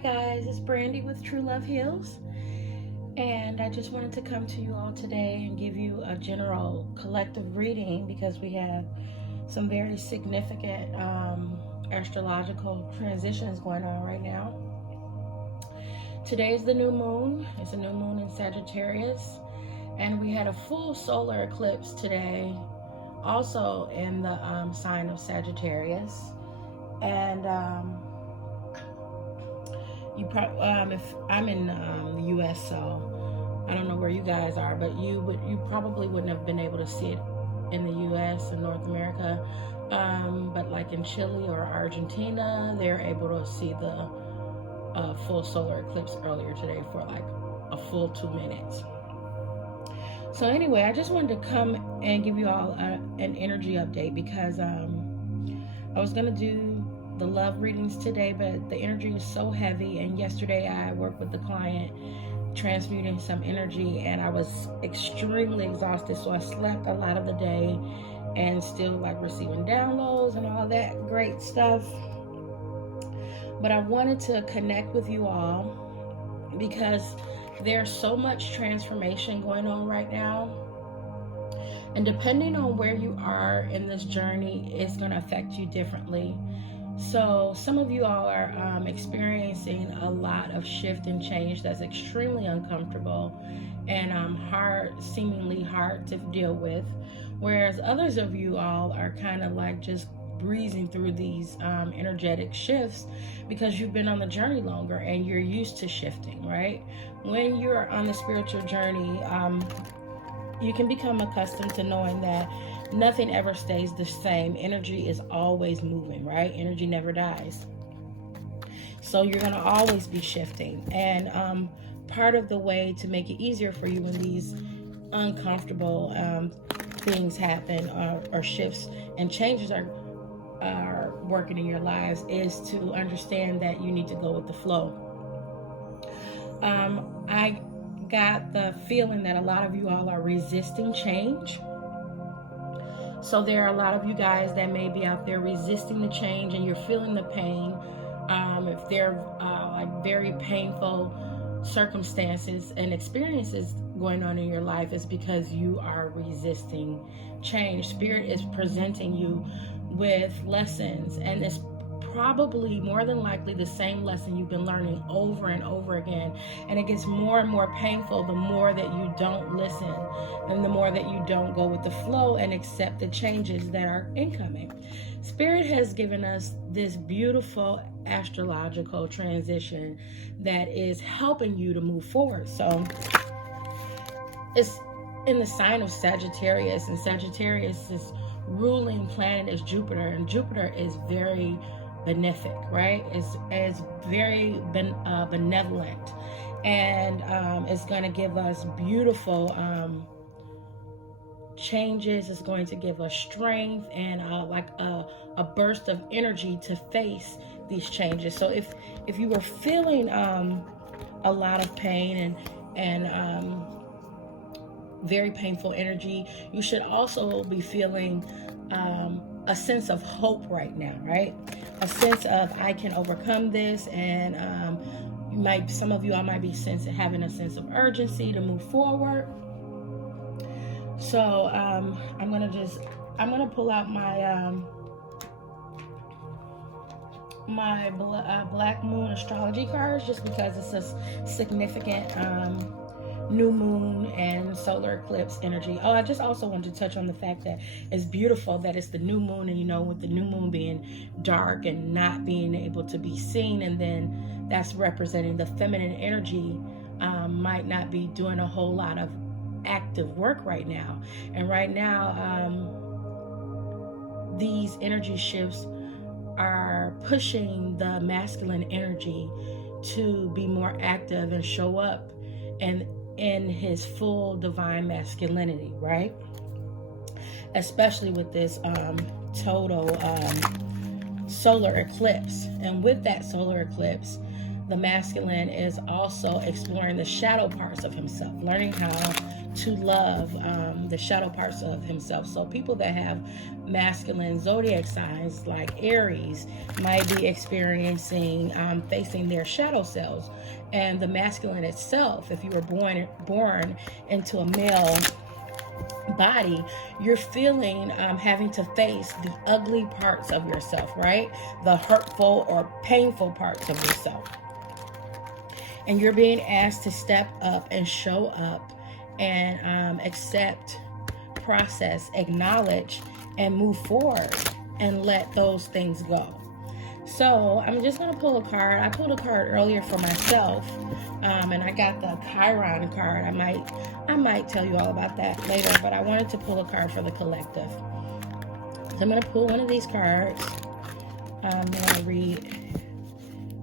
Hi guys, it's Brandy with True Love Heals, and I just wanted to come to you all today and give you a general collective reading because we have some very significant astrological transitions going on right now. Today is the new moon. It's a new moon in Sagittarius, and we had a full solar eclipse today, also in the sign of Sagittarius. And if I'm in the U.S., so I don't know where you guys are, but you probably wouldn't have been able to see it in the U.S. and North America. But like in Chile or Argentina, they're able to see the full solar eclipse earlier today for like a full 2 minutes. So anyway, I just wanted to come and give you all an energy update because I was gonna do the love readings today, but the energy is so heavy, and yesterday I worked with the client transmuting some energy and I was extremely exhausted, so I slept a lot of the day and still like receiving downloads and all that great stuff. But I wanted to connect with you all because there's so much transformation going on right now, and depending on where you are in this journey, it's going to affect you differently. So some of you all are experiencing a lot of shift and change that's extremely uncomfortable and seemingly hard to deal with, whereas others of you all are kind of like just breezing through these energetic shifts because you've been on the journey longer and you're used to shifting, right? When you're on the spiritual journey, you can become accustomed to knowing that nothing ever stays the same. Energy is always moving, right? Energy never dies. So you're going to always be shifting. And part of the way to make it easier for you when these uncomfortable things happen or shifts and changes are working in your lives is to understand that you need to go with the flow. I got the feeling that a lot of you all are resisting change. So there are a lot of you guys that may be out there resisting the change and you're feeling the pain. If they're like very painful circumstances and experiences going on in your life, is because you are resisting change. Spirit is presenting you with lessons, and it's probably more than likely the same lesson you've been learning over and over again, and it gets more and more painful the more that you don't listen and the more that you don't go with the flow and accept the changes that are incoming. Spirit has given us this beautiful astrological transition that is helping you to move forward. So it's in the sign of Sagittarius, and Sagittarius is ruling planet is Jupiter, and Jupiter is very benefic, right? It's very benevolent, and it's going to give us beautiful changes. It's going to give us strength and like a burst of energy to face these changes. So if you were feeling a lot of pain and very painful energy, you should also be feeling a sense of hope right now, right? A sense of, I can overcome this, and some of you all might be having a sense of urgency to move forward. So I'm gonna pull out my black moon astrology cards, just because it's a significant new moon and solar eclipse energy. I just also wanted to touch on the fact that it's beautiful that it's the new moon, and you know, with the new moon being dark and not being able to be seen, and then that's representing the feminine energy might not be doing a whole lot of active work right now. And right now these energy shifts are pushing the masculine energy to be more active and show up and in his full divine masculinity, right? Especially with this total solar eclipse. And with that solar eclipse, the masculine is also exploring the shadow parts of himself, learning how to love the shadow parts of himself. So people that have masculine zodiac signs like Aries might be experiencing facing their shadow selves. And the masculine itself, if you were born into a male body, you're feeling having to face the ugly parts of yourself, right? The hurtful or painful parts of yourself. And you're being asked to step up and show up and accept, process, acknowledge, and move forward and let those things go. So I'm just going to pull a card. I pulled a card earlier for myself, and I got the Chiron card. I might tell you all about that later, but I wanted to pull a card for the collective. So I'm going to pull one of these cards. I'm going to read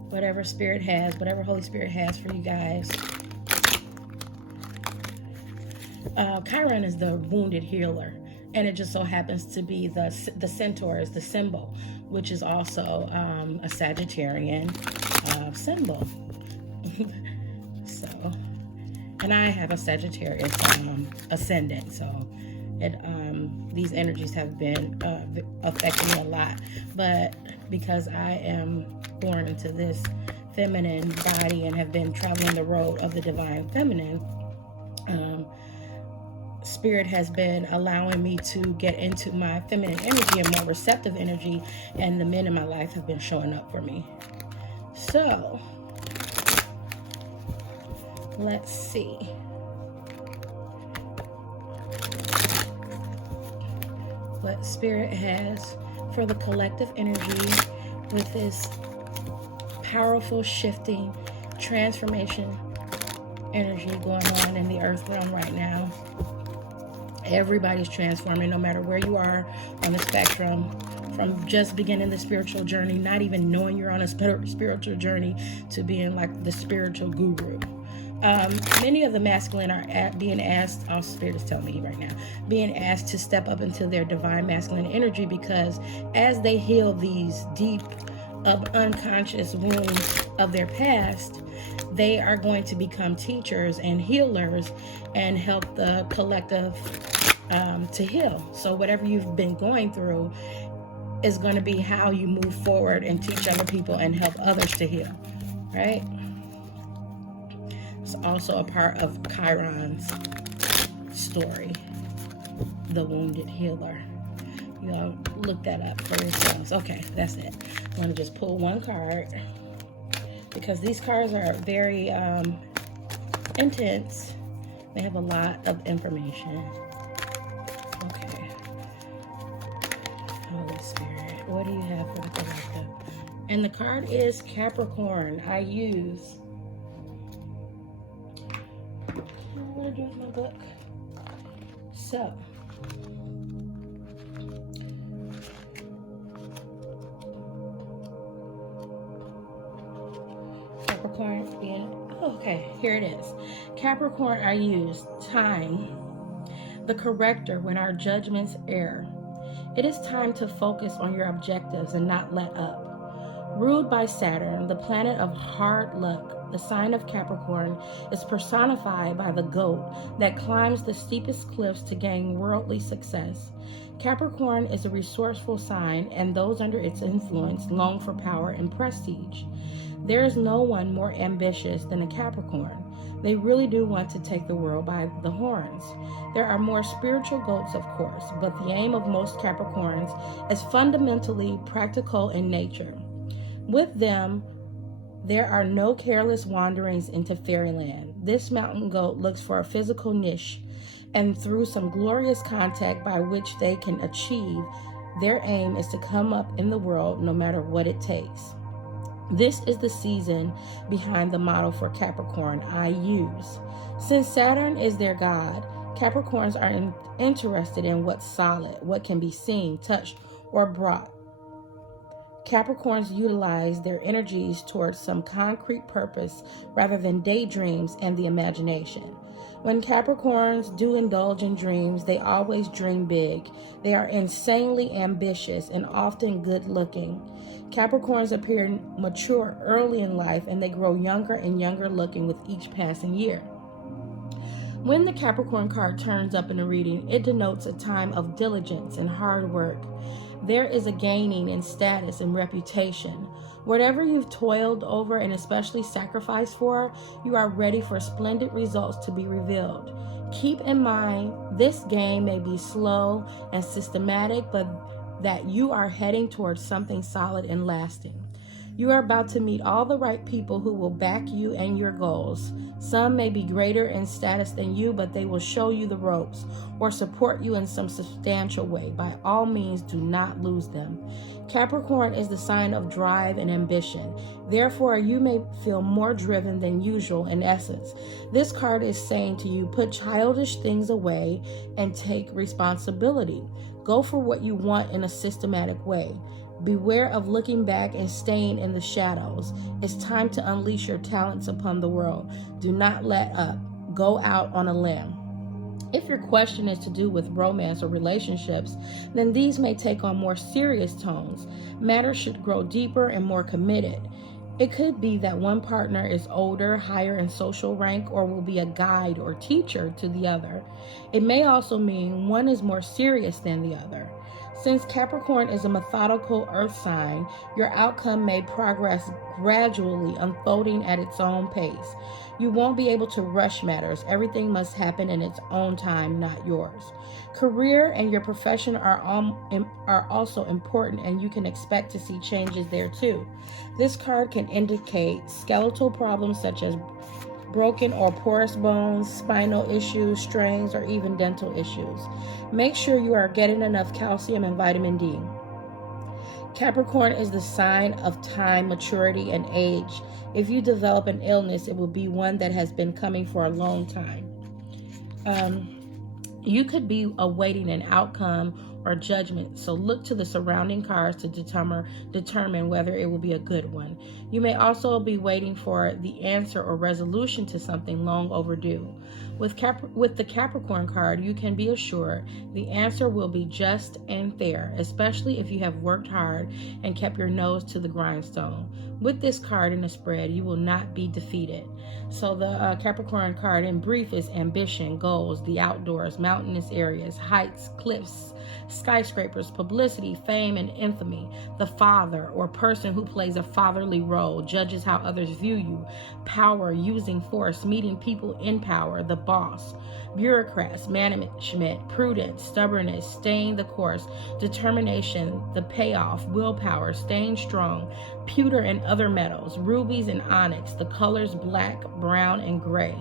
whatever Spirit has, whatever Holy Spirit has for you guys. Chiron is the wounded healer, and it just so happens to be the centaur is the symbol, which is also a Sagittarian symbol. So, and I have a Sagittarius ascendant, so these energies have been affecting me a lot. But because I am born into this feminine body and have been traveling the road of the divine feminine, Spirit has been allowing me to get into my feminine energy and more receptive energy, and the men in my life have been showing up for me. So let's see what Spirit has for the collective energy with this powerful shifting transformation energy going on in the earth realm right now. Everybody's transforming, no matter where you are on the spectrum, from just beginning the spiritual journey, not even knowing you're on a spiritual journey, to being like the spiritual guru. Many of the masculine are being asked, all Spirit is telling me right now, being asked to step up into their divine masculine energy, because as they heal these deep unconscious wounds of their past, they are going to become teachers and healers and help the collective to heal. So whatever you've been going through is going to be how you move forward and teach other people and help others to heal, right? It's also a part of Chiron's story, the wounded healer. You all look that up for yourselves. Okay, that's it. I'm going to just pull one card, because these cards are very intense. They have a lot of information. Okay. Holy Spirit, what do you have for the collective? And the card is Capricorn. I use... What do I do with my book? So... Capricorn being, oh, okay, here it is. Capricorn, I use time, the corrector when our judgments err. It is time to focus on your objectives and not let up. Ruled by Saturn, the planet of hard luck, the sign of Capricorn is personified by the goat that climbs the steepest cliffs to gain worldly success. Capricorn is a resourceful sign, and those under its influence long for power and prestige. There is no one more ambitious than a Capricorn. They really do want to take the world by the horns. There are more spiritual goats, of course, but the aim of most Capricorns is fundamentally practical in nature. With them, there are no careless wanderings into fairyland. This mountain goat looks for a physical niche, and through some glorious contact by which they can achieve, their aim is to come up in the world no matter what it takes. This is the season behind the motto for Capricorn, I use. Since Saturn is their god, Capricorns are interested in what's solid, what can be seen, touched, or brought. Capricorns utilize their energies towards some concrete purpose rather than daydreams and the imagination. When Capricorns do indulge in dreams, they always dream big. They are insanely ambitious and often good looking. Capricorns appear mature early in life, and they grow younger and younger looking with each passing year. When the Capricorn card turns up in a reading, it denotes a time of diligence and hard work. There is a gaining in status and reputation. Whatever you've toiled over and especially sacrificed for, you are ready for splendid results to be revealed. Keep in mind, this game may be slow and systematic, but that you are heading towards something solid and lasting. You are about to meet all the right people who will back you and your goals. Some may be greater in status than you, but they will show you the ropes or support you in some substantial way. By all means, do not lose them. Capricorn is the sign of drive and ambition. Therefore, you may feel more driven than usual in essence. This card is saying to you, put childish things away and take responsibility. Go for what you want in a systematic way. Beware of looking back and staying in the shadows. It's time to unleash your talents upon the world. Do not let up. Go out on a limb. If your question is to do with romance or relationships, then these may take on more serious tones. Matters should grow deeper and more committed. It could be that one partner is older, higher in social rank, or will be a guide or teacher to the other. It may also mean one is more serious than the other. Since Capricorn is a methodical earth sign, your outcome may progress gradually, unfolding at its own pace. You won't be able to rush matters. Everything must happen in its own time, not yours. Career and your profession are also important, and you can expect to see changes there too. This card can indicate skeletal problems such as broken or porous bones, spinal issues, strains, or even dental issues. Make sure you are getting enough calcium and vitamin D. Capricorn is the sign of time, maturity, and age. If you develop an illness, it will be one that has been coming for a long time. You could be awaiting an outcome or judgment, so look to the surrounding cards to determine whether it will be a good one. You may also be waiting for the answer or resolution to something long overdue. With the Capricorn card, you can be assured the answer will be just and fair, especially if you have worked hard and kept your nose to the grindstone. With this card in the spread, you will not be defeated. So the Capricorn card in brief is ambition, goals, the outdoors, mountainous areas, heights, cliffs, skyscrapers, publicity, fame, and infamy. The father or person who plays a fatherly role, judges how others view you, power, using force, meeting people in power, the boss, bureaucrats, management, prudence, stubbornness, staying the course, determination, the payoff, willpower, staying strong, pewter and other metals, rubies and onyx, the colors black, brown, and gray,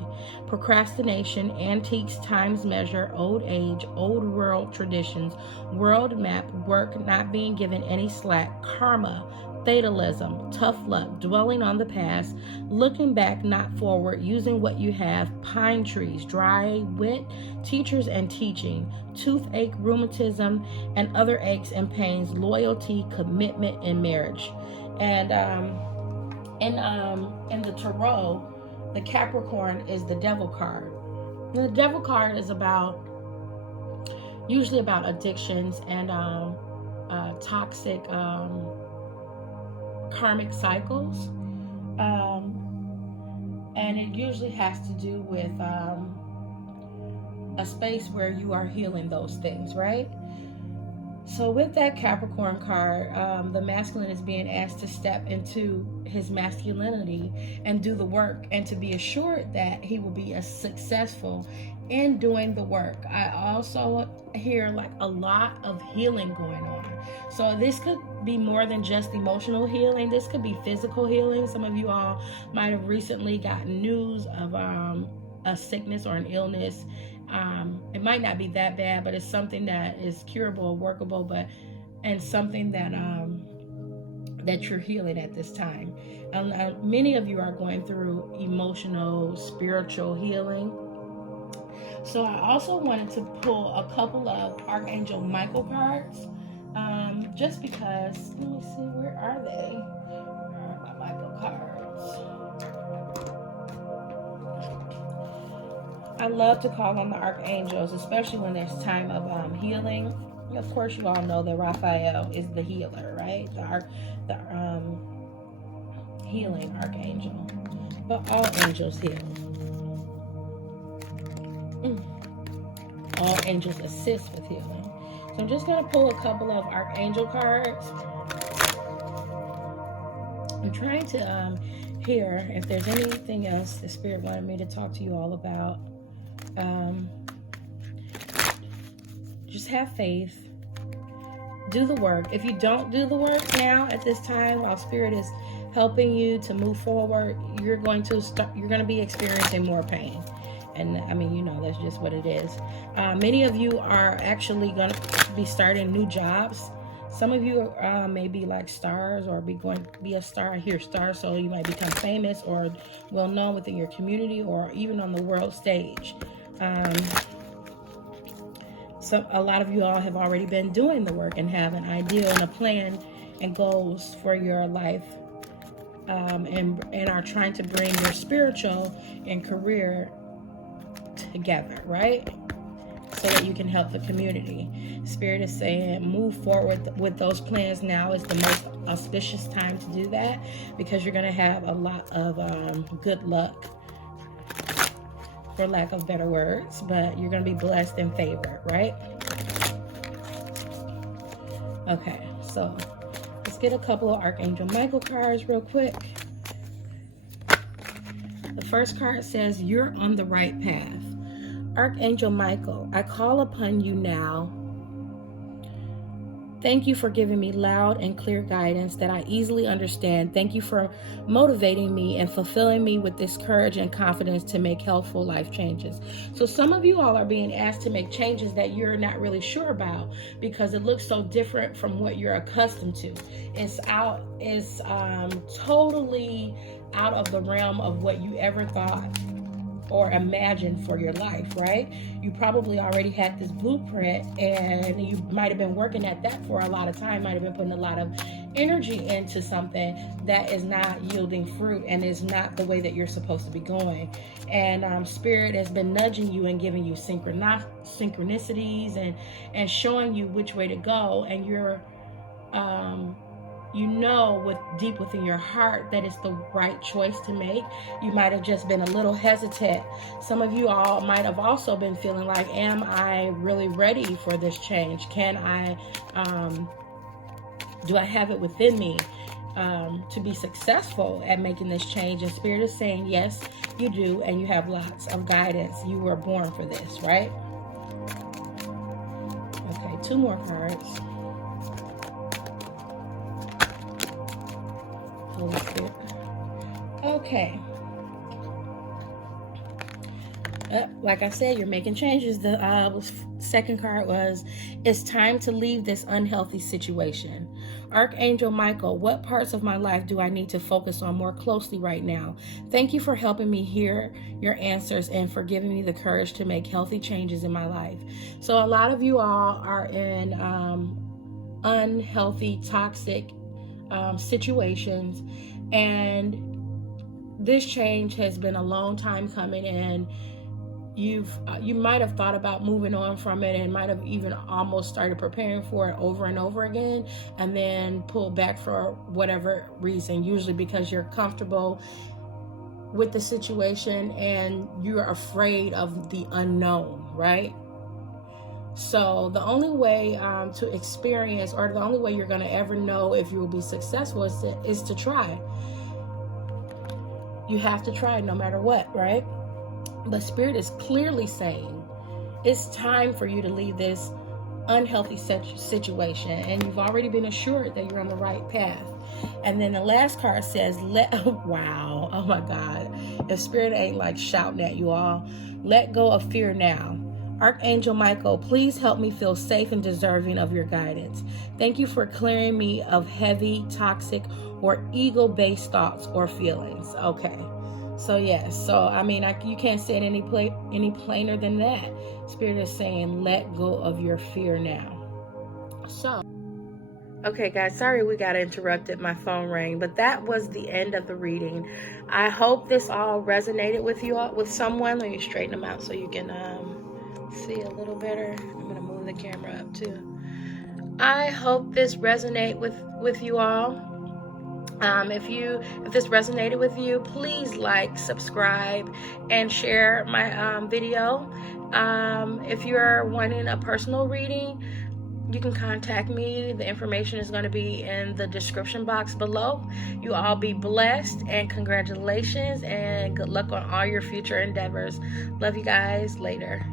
procrastination, antiques, times measure, old age, old world traditions, world map, work, not being given any slack, karma, fatalism, tough luck, dwelling on the past, looking back, not forward, using what you have, pine trees, dry wit, teachers and teaching, toothache, rheumatism, and other aches and pains, loyalty, commitment, and marriage. And in the tarot, the Capricorn is the Devil card. And the Devil card is usually about addictions and toxic karmic cycles, and it usually has to do with a space where you are healing those things, right? So with that Capricorn card, the masculine is being asked to step into his masculinity and do the work, and to be assured that he will be successful in doing the work. I also hear like a lot of healing going on. So this could be more than just emotional healing. This could be physical healing. Some of you all might have recently gotten news of a sickness or an illness. It might not be that bad, but it's something that is curable, workable, and something that you're healing at this time. Many of you are going through emotional, spiritual healing. So I also wanted to pull a couple of Archangel Michael cards, just because. Let me see, where are they? Where are my Michael cards? I love to call on the archangels, especially when there's time of healing. Of course, you all know that Raphael is the healer, right? The healing archangel. But all angels heal. All angels assist with healing. So I'm just going to pull a couple of archangel cards. I'm trying to hear if there's anything else the Spirit wanted me to talk to you all about. Just have faith. Do the work. If you don't do the work now at this time, while Spirit is helping you to move forward, you're going to be experiencing more pain. And I mean, you know, that's just what it is. Many of you are actually going to be starting new jobs. Some of you may be like stars, or going to be a star. I hear star, so you might become famous or well known within your community, or even on the world stage. So a lot of you all have already been doing the work and have an idea and a plan and goals for your life, and are trying to bring your spiritual and career together, right? So that you can help the community. Spirit is saying move forward with those plans. Now is the most auspicious time to do that, because you're going to have a lot of good luck, for lack of better words, but you're going to be blessed and favored, right? Okay, so let's get a couple of Archangel Michael cards real quick. The first card says, you're on the right path. Archangel Michael, I call upon you now. Thank you for giving me loud and clear guidance that I easily understand. Thank you for motivating me and fulfilling me with this courage and confidence to make helpful life changes. So some of you all are being asked to make changes that you're not really sure about, because it looks so different from what you're accustomed to. It's totally out of the realm of what you ever thought or imagined for your life, right? You probably already had this blueprint, and you might have been working at that for a lot of time, might have been putting a lot of energy into something that is not yielding fruit and is not the way that you're supposed to be going. And Spirit has been nudging you and giving you synchronicities and showing you which way to go, and you're you know deep within your heart that it's the right choice to make. You might have just been a little hesitant. Some of you all might have also been feeling like, am I really ready for this change? Can I, do I have it within me to be successful at making this change? And Spirit is saying, yes, you do, and you have lots of guidance. You were born for this, right? Okay, 2 more cards. Okay. Like I said, you're making changes. The second card was, it's time to leave this unhealthy situation. Archangel Michael, what parts of my life do I need to focus on more closely right now? Thank you for helping me hear your answers and for giving me the courage to make healthy changes in my life. So a lot of you all are in unhealthy, toxic situations, and this change has been a long time coming, and you might have thought about moving on from it, and might have even almost started preparing for it over and over again, and then pulled back for whatever reason, usually because you're comfortable with the situation and you're afraid of the unknown, right? So the only way to experience, or the only way you're going to ever know if you will be successful is to try. You have to try no matter what, right? But Spirit is clearly saying it's time for you to leave this unhealthy situation, and you've already been assured that you're on the right path. And then the last card says, wow, oh my God, if Spirit ain't like shouting at you all, let go of fear now. Archangel Michael, please help me feel safe and deserving of your guidance. Thank you for clearing me of heavy, toxic, or ego-based thoughts or feelings. Okay, so yes, so I mean, you can't say it any plainer than that. Spirit is saying, let go of your fear now. So Okay, guys, sorry we got interrupted. My phone rang, but that was the end of the reading. I hope this all resonated with you, with someone. Let me straighten them out so you can see a little better. I'm gonna move the camera up too. I hope this resonate with you all. If this resonated with you, please like, subscribe, and share my video. If you're wanting a personal reading, you can contact me. The information is going to be in the description box below. You all be blessed, and congratulations, and good luck on all your future endeavors. Love you guys. Later.